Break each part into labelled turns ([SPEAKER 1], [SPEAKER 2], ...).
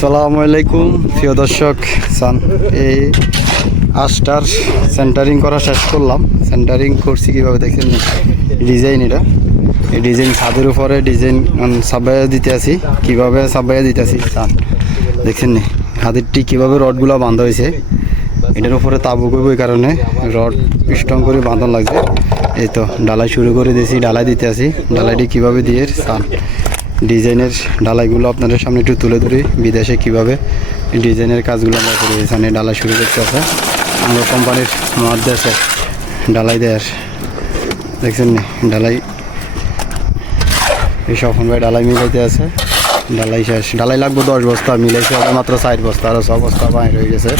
[SPEAKER 1] সালামু আলাইকুম প্রিয় দর্শক, সান এই আস্টার সেন্টারিং করা শেষ করলাম। সেন্টারিং করছি কীভাবে দেখছেন? ডিজাইন এটা। এই ডিজাইন ছাদের উপরে ডিজাইন সাবাইয়া দিতে আসি কীভাবে সাবাইয়া দিতে আসি সান, দেখছেন নি? হাতেরটি কীভাবে রডগুলো বাঁধা হয়েছে? এটার উপরে তাবু করব কারণে। রড স্ট্রং করে বাঁধানো লাগছে। এই তো, ডালাই শুরু করে দিয়েছি, ডালাই দিতে আসি ডালাইটি কীভাবে দিয়ে, সান ডিজাইনের ডালাইগুলো আপনাদের সামনে একটু তুলে ধরি, বিদেশে কীভাবে ডিজাইনের কাজগুলো আমরা করি, এখানে ডালাই শুরু করতে আছে আমরা কোম্পানির মধ্যে আছে ডালাই দেয়ার, দেখছেন ডালাই, এই স্বপন ভাই ডালাই মিলাইতে আছে, ডালাই শেষ। ডালাই লাগবে দশ বস্তা, মিলাইছে মাত্র চার বস্তা আরও ছ বস্তা বাইর হয়ে গেছে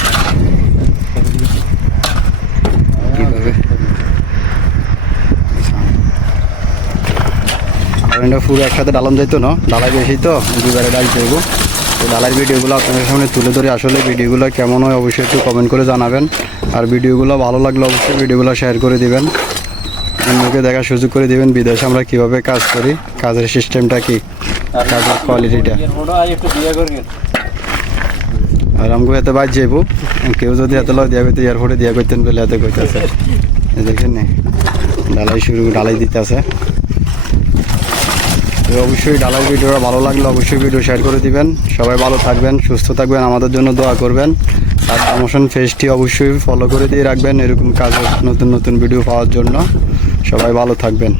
[SPEAKER 1] কীভাবে কারেন্টটা পুরো একসাথে ডালাম যাইতো না। ডালাই বেশি তো দুবারে ডাল যাইব তো ডালার ভিডিওগুলো আপনাদের সামনে তুলে ধরে আসলে ভিডিওগুলো কেমন হয় অবশ্যই একটু কমেন্ট করে জানাবেন। আর ভিডিওগুলো ভালো লাগলে অবশ্যই ভিডিওগুলো শেয়ার করে দিবেন। অন্যকে দেখার সুযোগ করে দিবেন, বিদেশে আমরা কীভাবে কাজ করি, কাজের সিস্টেমটা কি, কাজের কোয়ালিটিটা আর আমাকে এতে বাদ যাইব। কেউ যদি এত লয় দিয়া করতে এয়ারপোর্টে দিয়া করতেন বলে এতে কইতেছে। এই দেখেন ডালাই শুরু, ডালাই দিতে আছে তো অবশ্যই ডালাই ভিডিওটা ভালো লাগলে অবশ্যই ভিডিও শেয়ার করে দিবেন। সবাই ভালো থাকবেন, সুস্থ থাকবেন, আমাদের জন্য দোয়া করবেন। আর প্রমোশন ফেজটি অবশ্যই ফলো করে দিয়ে রাখবেন, এরকম কাজ নতুন নতুন ভিডিও পাওয়ার জন্য। সবাই ভালো থাকবেন।